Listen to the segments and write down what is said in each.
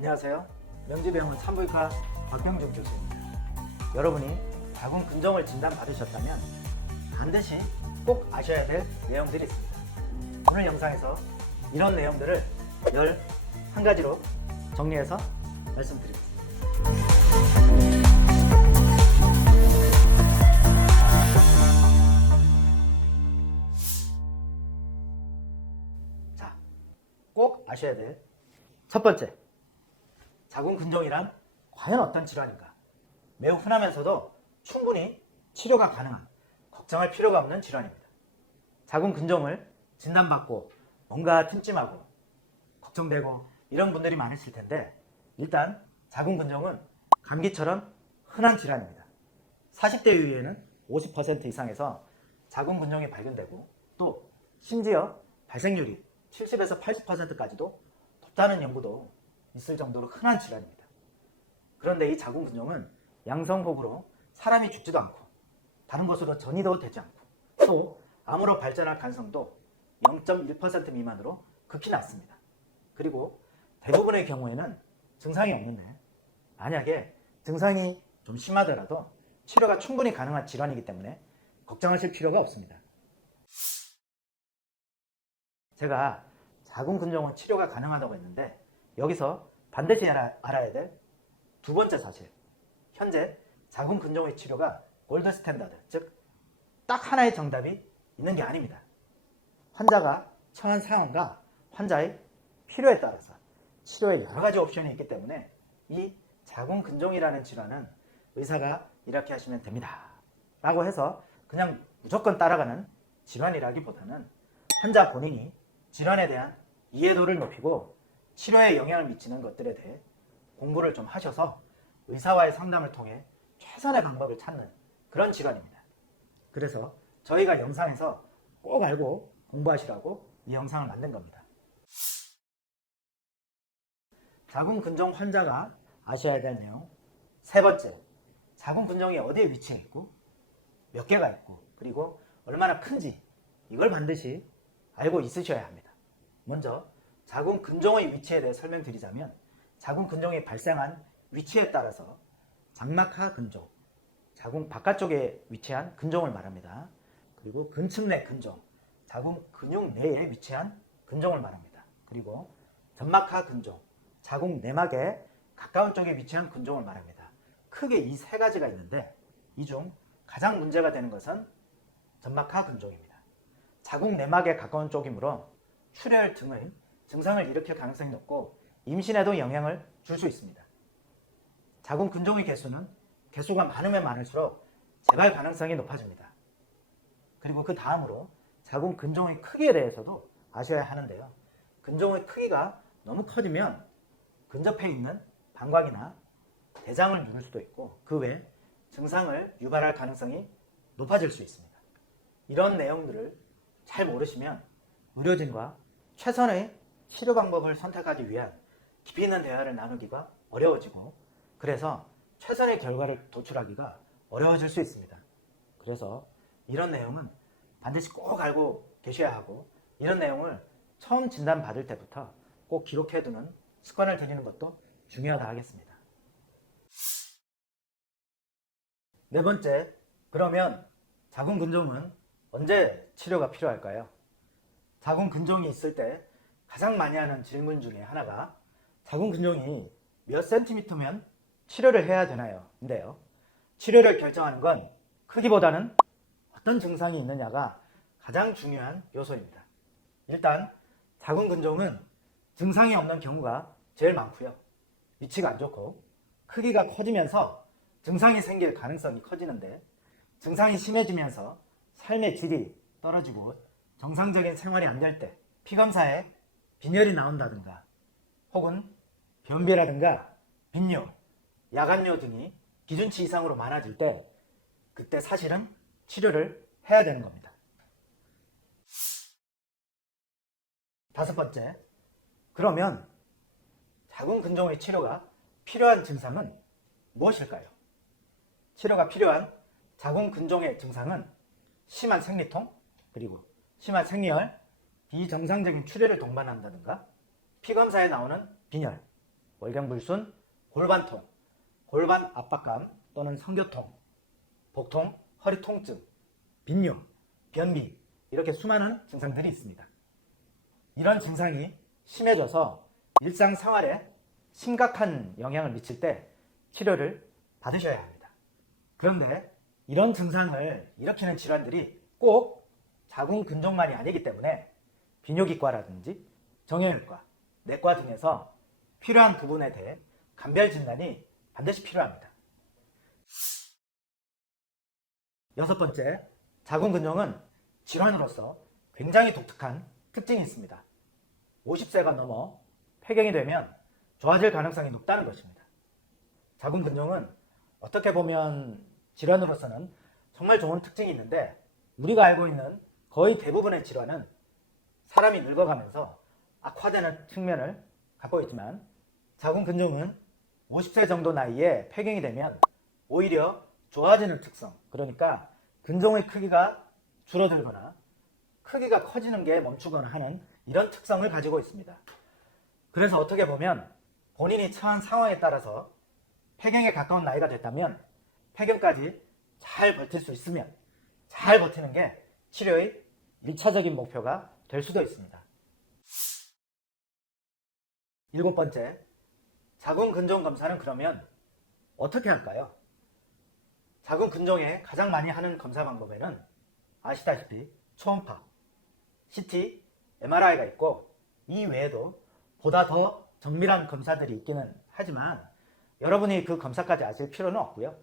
안녕하세요. 명지병원 산부인과 박병준 교수입니다. 여러분이 자궁 근종을 진단받으셨다면 반드시 꼭 아셔야 될 내용들이 있습니다. 오늘 영상에서 이런 내용들을 11가지로 정리해서 말씀드리겠습니다. 자, 꼭 아셔야 될 첫 번째, 자궁 근종이란 과연 어떤 질환인가? 매우 흔하면서도 충분히 치료가 가능한, 걱정할 필요가 없는 질환입니다. 자궁 근종을 진단받고 뭔가 찜찜하고 걱정되고 이런 분들이 많으실 텐데, 일단 자궁 근종은 감기처럼 흔한 질환입니다. 40대 이후에는 50% 이상에서 자궁 근종이 발견되고, 또 심지어 발생률이 70에서 80%까지도 높다는 연구도 있을 정도로 흔한 질환입니다. 그런데 이 자궁 근종은 양성복으로 사람이 죽지도 않고 다른 곳으로 전이도 되지 않고 또 암으로 발전할 가능성도 0.1% 미만으로 극히 낮습니다. 그리고 대부분의 경우에는 증상이 없는데, 만약에 증상이 좀 심하더라도 치료가 충분히 가능한 질환이기 때문에 걱정하실 필요가 없습니다. 제가 자궁 근종은 치료가 가능하다고 했는데, 여기서 반드시 알아야 될 두 번째 사실, 현재 자궁 근종의 치료가 골드 스탠다드, 즉 딱 하나의 정답이 있는 게 아닙니다. 환자가 처한 상황과 환자의 필요에 따라서 치료에 여러 가지 옵션이 있기 때문에 이 자궁 근종이라는 질환은 의사가 이렇게 하시면 됩니다 라고 해서 그냥 무조건 따라가는 질환이라기보다는 환자 본인이 질환에 대한 이해도를 높이고 치료에 영향을 미치는 것들에 대해 공부를 좀 하셔서 의사와의 상담을 통해 최선의 방법을 찾는 그런 질환입니다. 그래서 저희가 영상에서 꼭 알고 공부하시라고 이 영상을 만든 겁니다. 자궁 근종 환자가 아셔야 될 내용, 세 번째, 자궁 근종이 어디에 위치해 있고 몇 개가 있고 그리고 얼마나 큰지, 이걸 반드시 알고 있으셔야 합니다. 먼저 자궁 근종의 위치에 대해 설명드리자면, 자궁 근종이 발생한 위치에 따라서 장막하 근종, 자궁 바깥쪽에 위치한 근종을 말합니다. 그리고 근층 내 근종, 자궁 근육 내에 위치한 근종을 말합니다. 그리고 점막하 근종, 자궁 내막에 가까운 쪽에 위치한 근종을 말합니다. 크게 이 세 가지가 있는데, 이 중 가장 문제가 되는 것은 점막하 근종입니다. 자궁 내막에 가까운 쪽이므로 출혈 등의 증상을 일으킬 가능성이 높고 임신에도 영향을 줄 수 있습니다. 자궁 근종의 개수가 많으면 많을수록 재발 가능성이 높아집니다. 그리고 그 다음으로 자궁 근종의 크기에 대해서도 아셔야 하는데요. 근종의 크기가 너무 커지면 근접해 있는 방광이나 대장을 누를 수도 있고 그 외 증상을 유발할 가능성이 높아질 수 있습니다. 이런 내용들을 잘 모르시면 의료진과 최선의 치료 방법을 선택하기 위한 깊이 있는 대화를 나누기가 어려워지고, 그래서 최선의 결과를 도출하기가 어려워질 수 있습니다. 그래서 이런 내용은 반드시 꼭 알고 계셔야 하고, 이런 내용을 처음 진단받을 때부터 꼭 기록해두는 습관을 들이는 것도 중요하다 하겠습니다. 네 번째, 그러면 자궁 근종은 언제 치료가 필요할까요? 자궁 근종이 있을 때 가장 많이 하는 질문 중에 하나가 자궁 근종이 몇 센티미터면 치료를 해야 되나요? 인데요. 치료를 결정하는 건 크기보다는 어떤 증상이 있느냐가 가장 중요한 요소입니다. 일단 자궁 근종은 증상이 없는 경우가 제일 많고요. 위치가 안 좋고 크기가 커지면서 증상이 생길 가능성이 커지는데, 증상이 심해지면서 삶의 질이 떨어지고 정상적인 생활이 안 될 때 피검사에 빈혈이 나온다든가 혹은 변비라든가 빈뇨, 야간뇨 등이 기준치 이상으로 많아질 때, 그때 사실은 치료를 해야 되는 겁니다. 다섯 번째, 그러면 자궁 근종의 치료가 필요한 증상은 무엇일까요? 치료가 필요한 자궁 근종의 증상은 심한 생리통, 그리고 심한 생리혈, 비정상적인 출혈을 동반한다든가 피검사에 나오는 빈혈, 월경불순, 골반통, 골반 압박감 또는 성교통, 복통, 허리 통증, 빈뇨, 변비 이렇게 수많은 증상들이 있습니다. 이런 증상이 심해져서 일상생활에 심각한 영향을 미칠 때 치료를 받으셔야 합니다. 그런데 이런 증상을 일으키는 질환들이 꼭 자궁근종만이 아니기 때문에 비뇨기과라든지 정형외과, 내과 등에서 필요한 부분에 대해 감별 진단이 반드시 필요합니다. 여섯 번째, 자궁근종은 질환으로서 굉장히 독특한 특징이 있습니다. 50세가 넘어 폐경이 되면 좋아질 가능성이 높다는 것입니다. 자궁근종은 어떻게 보면 질환으로서는 정말 좋은 특징이 있는데 우리가 알고 있는 거의 대부분의 질환은 사람이 늙어가면서 악화되는 측면을 갖고 있지만 자궁근종은 50세 정도 나이에 폐경이 되면 오히려 좋아지는 특성, 그러니까 근종의 크기가 줄어들거나 크기가 커지는 게 멈추거나 하는 이런 특성을 가지고 있습니다. 그래서 어떻게 보면 본인이 처한 상황에 따라서 폐경에 가까운 나이가 됐다면 폐경까지 잘 버틸 수 있으면 잘 버티는 게 치료의 1차적인 목표가 될 수도 있습니다. 일곱 번째, 자궁근종 검사는 그러면 어떻게 할까요? 자궁근종에 가장 많이 하는 검사 방법에는 아시다시피 초음파, CT, MRI가 있고 이 외에도 보다 더 정밀한 검사들이 있기는 하지만 여러분이 그 검사까지 아실 필요는 없고요.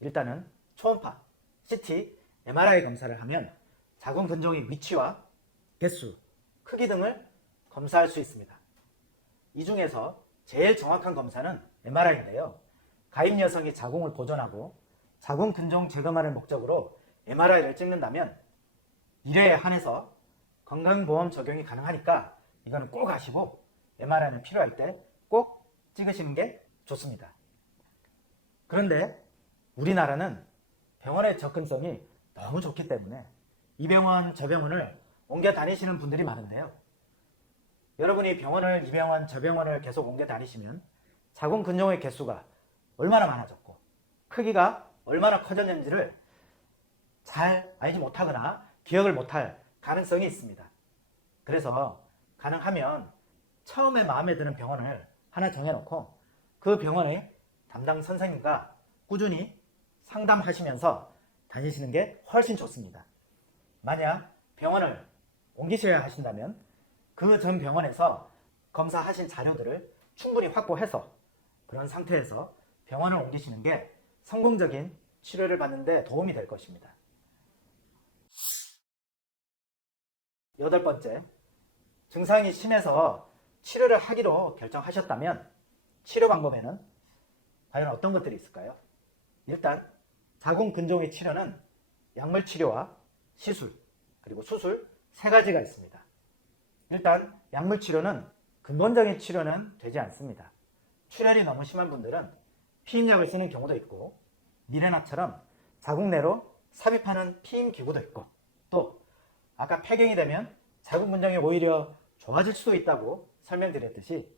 일단은 초음파, CT, MRI 검사를 하면 자궁근종의 위치와 개수, 크기 등을 검사할 수 있습니다. 이 중에서 제일 정확한 검사는 MRI인데요. 가임 여성이 자궁을 보존하고 자궁근종 제거만을 목적으로 MRI를 찍는다면 일회에 한해서 건강보험 적용이 가능하니까 이거는 꼭 아시고 MRI는 필요할 때 꼭 찍으시는 게 좋습니다. 그런데 우리나라는 병원의 접근성이 너무 좋기 때문에 이 병원 저 병원을 옮겨 다니시는 분들이 많은데요. 여러분이 병원을 이 병원 저 병원을 계속 옮겨 다니시면 자궁근종의 개수가 얼마나 많아졌고 크기가 얼마나 커졌는지를 잘 알지 못하거나 기억을 못할 가능성이 있습니다. 그래서 가능하면 처음에 마음에 드는 병원을 하나 정해놓고 그 병원의 담당 선생님과 꾸준히 상담하시면서 다니시는 게 훨씬 좋습니다. 만약 병원을 옮기셔야 하신다면 그 전 병원에서 검사하신 자료들을 충분히 확보해서 그런 상태에서 병원을 옮기시는 게 성공적인 치료를 받는 데 도움이 될 것입니다. 여덟 번째, 증상이 심해서 치료를 하기로 결정하셨다면 치료 방법에는 과연 어떤 것들이 있을까요? 일단 자궁근종의 치료는 약물 치료와 시술, 그리고 수술 세 가지가 있습니다. 일단 약물 치료는 근본적인 치료는 되지 않습니다. 출혈이 너무 심한 분들은 피임약을 쓰는 경우도 있고 미레나처럼 자궁 내로 삽입하는 피임 기구도 있고 또 아까 폐경이 되면 자궁근종이 오히려 좋아질 수도 있다고 설명드렸듯이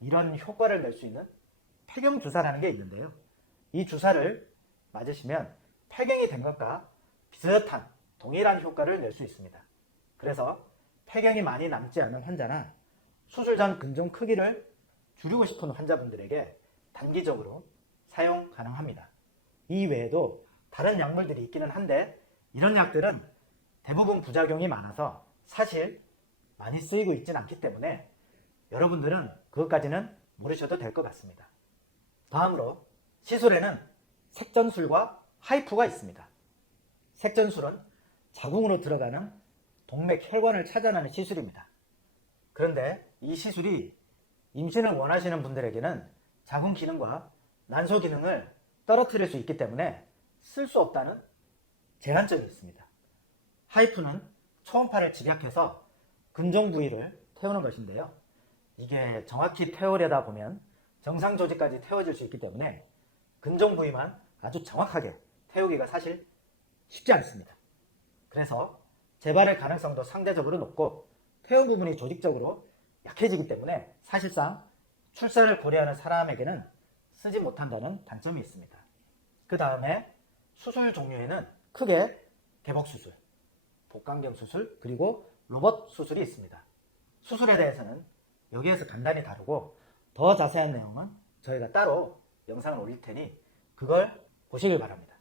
이런 효과를 낼 수 있는 폐경 주사라는 게 있는데요. 이 주사를 맞으시면 폐경이 된 것과 비슷한 동일한 효과를 낼 수 있습니다. 그래서 폐경이 많이 남지 않은 환자나 수술 전 근종 크기를 줄이고 싶은 환자분들에게 단기적으로 사용 가능합니다. 이 외에도 다른 약물들이 있기는 한데 이런 약들은 대부분 부작용이 많아서 사실 많이 쓰이고 있지는 않기 때문에 여러분들은 그것까지는 모르셔도 될 것 같습니다. 다음으로 시술에는 색전술과 하이프가 있습니다. 색전술은 자궁으로 들어가는 동맥 혈관을 차단하는 시술입니다. 그런데 이 시술이 임신을 원하시는 분들에게는 자궁 기능과 난소 기능을 떨어뜨릴 수 있기 때문에 쓸 수 없다는 제한점이 있습니다. 하이프는 초음파를 집약해서 근종 부위를 태우는 것인데요. 이게 정확히 태우려다 보면 정상 조직까지 태워질 수 있기 때문에 근종 부위만 아주 정확하게 태우기가 사실 쉽지 않습니다. 그래서 재발의 가능성도 상대적으로 높고 태운 부분이 조직적으로 약해지기 때문에 사실상 출산을 고려하는 사람에게는 쓰지 못한다는 단점이 있습니다. 그 다음에 수술 종류에는 크게 개복수술, 복강경 수술, 그리고 로봇 수술이 있습니다. 수술에 대해서는 여기에서 간단히 다루고 더 자세한 내용은 저희가 따로 영상을 올릴 테니 그걸 보시길 바랍니다.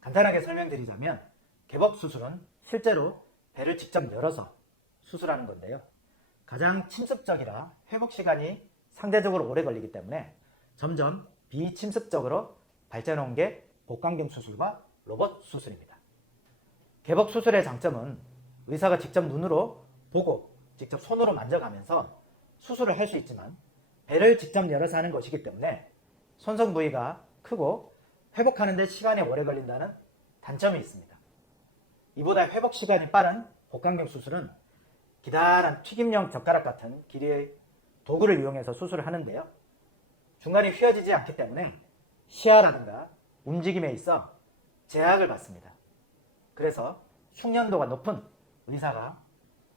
간단하게 설명드리자면 개복 수술은 실제로 배를 직접 열어서 수술하는 건데요. 가장 침습적이라 회복 시간이 상대적으로 오래 걸리기 때문에 점점 비침습적으로 발전한 게 복강경 수술과 로봇 수술입니다. 개복 수술의 장점은 의사가 직접 눈으로 보고 직접 손으로 만져가면서 수술을 할 수 있지만 배를 직접 열어서 하는 것이기 때문에 손상 부위가 크고 회복하는 데 시간이 오래 걸린다는 단점이 있습니다. 이보다 회복 시간이 빠른 복강경 수술은 기다란 튀김용 젓가락 같은 길이의 도구를 이용해서 수술을 하는데요. 중간에 휘어지지 않기 때문에 시야라든가 움직임에 있어 제약을 받습니다. 그래서 숙련도가 높은 의사가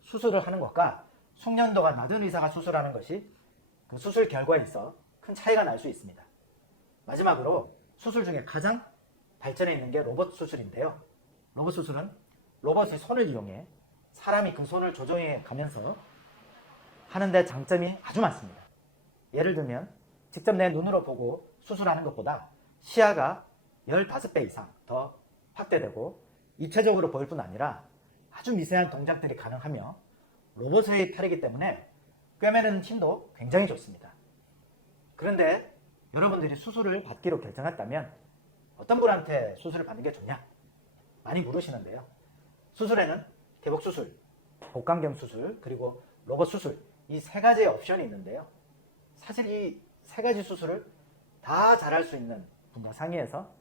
수술을 하는 것과 숙련도가 낮은 의사가 수술하는 것이 그 수술 결과에 있어 큰 차이가 날 수 있습니다. 마지막으로 수술 중에 가장 발전해 있는 게 로봇 수술인데요. 로봇 수술은 로봇의 손을 이용해 사람이 그 손을 조정해 가면서 하는데 장점이 아주 많습니다. 예를 들면 직접 내 눈으로 보고 수술하는 것보다 시야가 15배 이상 더 확대되고 입체적으로 보일 뿐 아니라 아주 미세한 동작들이 가능하며 로봇의 팔이기 때문에 꿰매는 힘도 굉장히 좋습니다. 그런데 여러분들이 수술을 받기로 결정했다면 어떤 분한테 수술을 받는 게 좋냐? 많이 물으시는데요. 수술에는 개복수술, 복강경 수술, 그리고 로봇 수술 이 세 가지의 옵션이 있는데요. 사실 이 세 가지 수술을 다 잘할 수 있는 분과 상의해서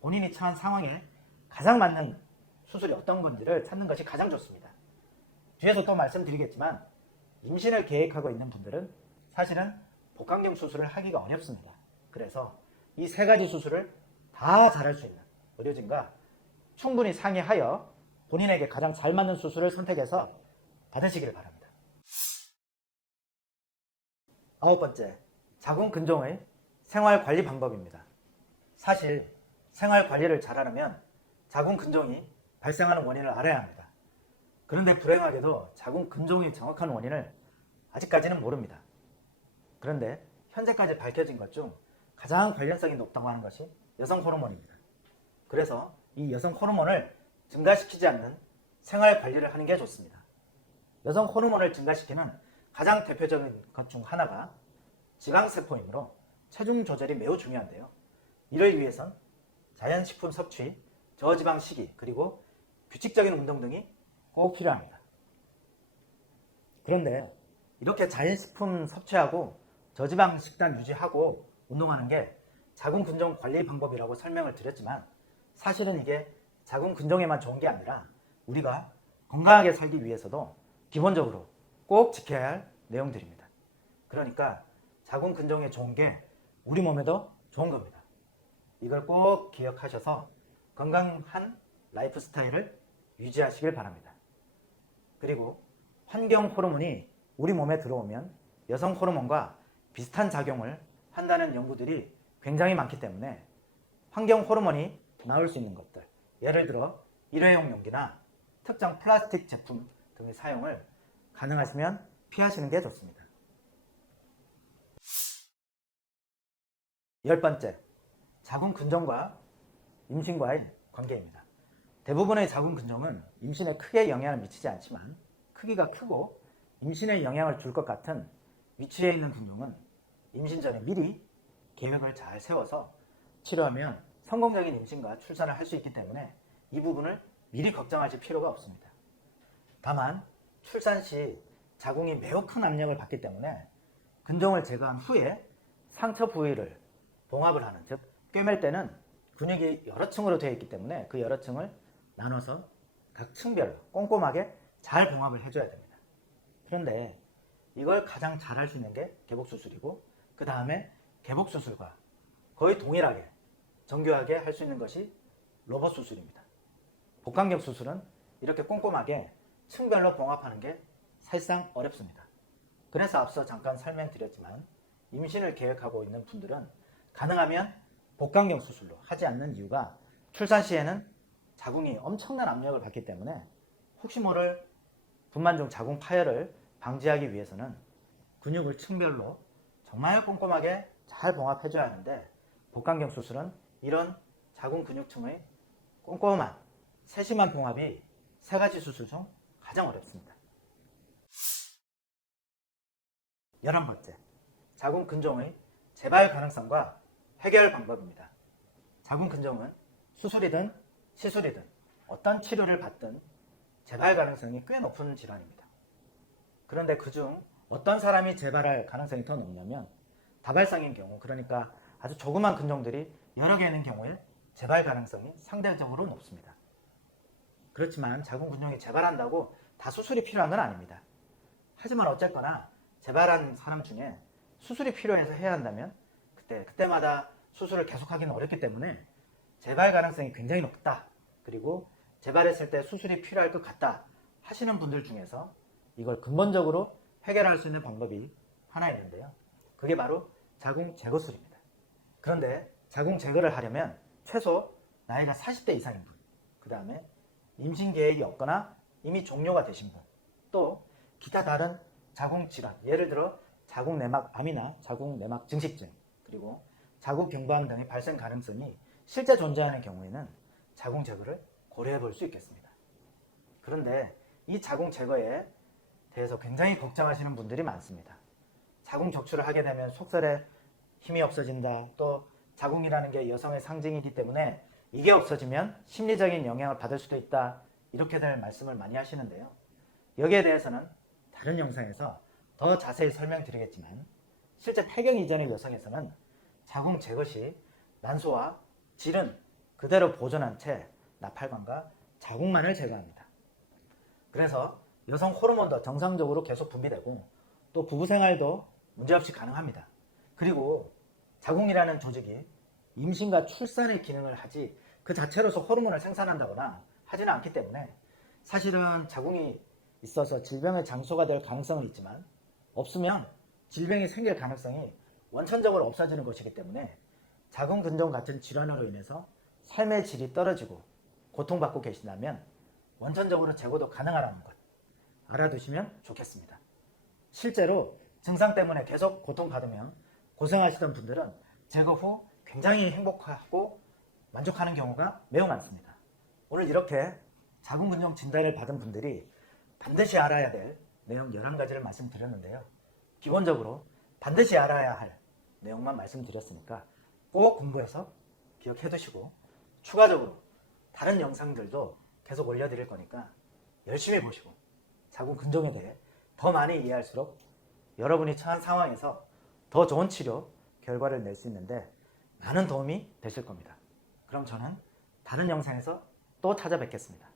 본인이 처한 상황에 가장 맞는 수술이 어떤 건지를 찾는 것이 가장 좋습니다. 뒤에서 또 말씀드리겠지만 임신을 계획하고 있는 분들은 사실은 복강경 수술을 하기가 어렵습니다. 그래서 이 세 가지 수술을 다 잘할 수 있는 의료진과 충분히 상의하여 본인에게 가장 잘 맞는 수술을 선택해서 받으시기를 바랍니다. 9번째, 자궁근종의 생활관리 방법입니다. 사실 생활관리를 잘하려면 자궁근종이 발생하는 원인을 알아야 합니다. 그런데 불행하게도 자궁근종의 정확한 원인을 아직까지는 모릅니다. 그런데 현재까지 밝혀진 것 중 가장 관련성이 높다고 하는 것이 여성 호르몬입니다. 그래서 이 여성 호르몬을 증가시키지 않는 생활 관리를 하는 게 좋습니다. 여성 호르몬을 증가시키는 가장 대표적인 것 중 하나가 지방세포이므로 체중 조절이 매우 중요한데요. 이를 위해선 자연식품 섭취, 저지방 식이, 그리고 규칙적인 운동 등이 꼭 필요합니다. 그런데 이렇게 자연식품 섭취하고 저지방 식단 유지하고 운동하는 게 자궁근종 관리 방법이라고 설명을 드렸지만 사실은 이게 자궁근종에만 좋은 게 아니라 우리가 건강하게 살기 위해서도 기본적으로 꼭 지켜야 할 내용들입니다. 그러니까 자궁근종에 좋은 게 우리 몸에도 좋은 겁니다. 이걸 꼭 기억하셔서 건강한 라이프 스타일을 유지하시길 바랍니다. 그리고 환경 호르몬이 우리 몸에 들어오면 여성 호르몬과 비슷한 작용을 한다는 연구들이 굉장히 많기 때문에 환경 호르몬이 나올 수 있는 것들, 예를 들어 일회용 용기나 특정 플라스틱 제품 등의 사용을 가능하시면 피하시는 게 좋습니다. 10번째, 자궁근종과 임신과의 관계입니다. 대부분의 자궁근종은 임신에 크게 영향을 미치지 않지만 크기가 크고 임신에 영향을 줄 것 같은 위치에 있는 근종은 임신 전에 미리 계획을 잘 세워서 치료하면 성공적인 임신과 출산을 할 수 있기 때문에 이 부분을 미리 걱정하실 필요가 없습니다. 다만 출산 시 자궁이 매우 큰 압력을 받기 때문에 근종을 제거한 후에 상처 부위를 봉합을 하는, 즉 꿰맬 때는 근육이 여러 층으로 되어 있기 때문에 그 여러 층을 나눠서 각 층별로 꼼꼼하게 잘 봉합을 해줘야 됩니다. 그런데 이걸 가장 잘 할 수 있는 게 개복수술이고 그 다음에 개복수술과 거의 동일하게 정교하게 할 수 있는 것이 로봇 수술입니다. 복강경 수술은 이렇게 꼼꼼하게 층별로 봉합하는 게 사실상 어렵습니다. 그래서 앞서 잠깐 설명드렸지만 임신을 계획하고 있는 분들은 가능하면 복강경 수술로 하지 않는 이유가 출산 시에는 자궁이 엄청난 압력을 받기 때문에 혹시 모를 분만 중 자궁 파열을 방지하기 위해서는 근육을 층별로 정말 꼼꼼하게 잘 봉합해줘야 하는데 복강경 수술은 이런 자궁 근육층의 꼼꼼한 세심한 봉합이 세 가지 수술 중 가장 어렵습니다. 11번째, 자궁 근종의 재발 가능성과 해결 방법입니다. 자궁 근종은 수술이든 시술이든 어떤 치료를 받든 재발 가능성이 꽤 높은 질환입니다. 그런데 그중 어떤 사람이 재발할 가능성이 더 높냐면 다발성인 경우, 그러니까 아주 조그만 근종들이 여러 개 있는 경우에 재발 가능성이 상대적으로 높습니다. 그렇지만 자궁 근종이 재발한다고 다 수술이 필요한 건 아닙니다. 하지만 어쨌거나 재발한 사람 중에 수술이 필요해서 해야 한다면 그때마다 수술을 계속하기는 어렵기 때문에 재발 가능성이 굉장히 높다, 그리고 재발했을 때 수술이 필요할 것 같다 하시는 분들 중에서 이걸 근본적으로 해결할 수 있는 방법이 하나 있는데요. 그게 바로 자궁 제거술입니다. 그런데 자궁 제거를 하려면 최소 나이가 40대 이상인 분, 그 다음에 임신 계획이 없거나 이미 종료가 되신 분, 또 기타 다른 자궁 질환, 예를 들어 자궁 내막 암이나 자궁 내막 증식증, 그리고 자궁 경부암 등의 발생 가능성이 실제 존재하는 경우에는 자궁 제거를 고려해 볼 수 있겠습니다. 그런데 이 자궁 제거에 대해서 굉장히 걱정하시는 분들이 많습니다. 자궁 적출을 하게 되면 속설에 힘이 없어진다, 또 자궁이라는 게 여성의 상징이기 때문에 이게 없어지면 심리적인 영향을 받을 수도 있다, 이렇게들 말씀을 많이 하시는데요. 여기에 대해서는 다른 영상에서 더 자세히 설명드리겠지만 실제 폐경 이전의 여성에서는 자궁 제거 시 난소와 질은 그대로 보존한 채 나팔관과 자궁만을 제거합니다. 그래서 여성 호르몬도 정상적으로 계속 분비되고 또 부부생활도 문제없이 가능합니다. 그리고 자궁이라는 조직이 임신과 출산의 기능을 하지 그 자체로서 호르몬을 생산한다거나 하지는 않기 때문에 사실은 자궁이 있어서 질병의 장소가 될 가능성은 있지만 없으면 질병이 생길 가능성이 원천적으로 없어지는 것이기 때문에 자궁 근종 같은 질환으로 인해서 삶의 질이 떨어지고 고통받고 계신다면 원천적으로 제거도 가능하다는 것 알아두시면 좋겠습니다. 실제로 증상 때문에 계속 고통받으며 고생하시던 분들은 제거 후 굉장히 행복하고 만족하는 경우가 매우 많습니다. 오늘 이렇게 자궁 근종 진단을 받은 분들이 반드시 알아야 될 내용 11가지를 말씀드렸는데요. 기본적으로 반드시 알아야 할 내용만 말씀드렸으니까 꼭 공부해서 기억해 두시고 추가적으로 다른 영상들도 계속 올려드릴 거니까 열심히 보시고 자궁 근종에 대해 더 많이 이해할수록 여러분이 처한 상황에서 더 좋은 치료 결과를 낼 수 있는데 많은 도움이 되실 겁니다. 그럼 저는 다른 영상에서 또 찾아뵙겠습니다.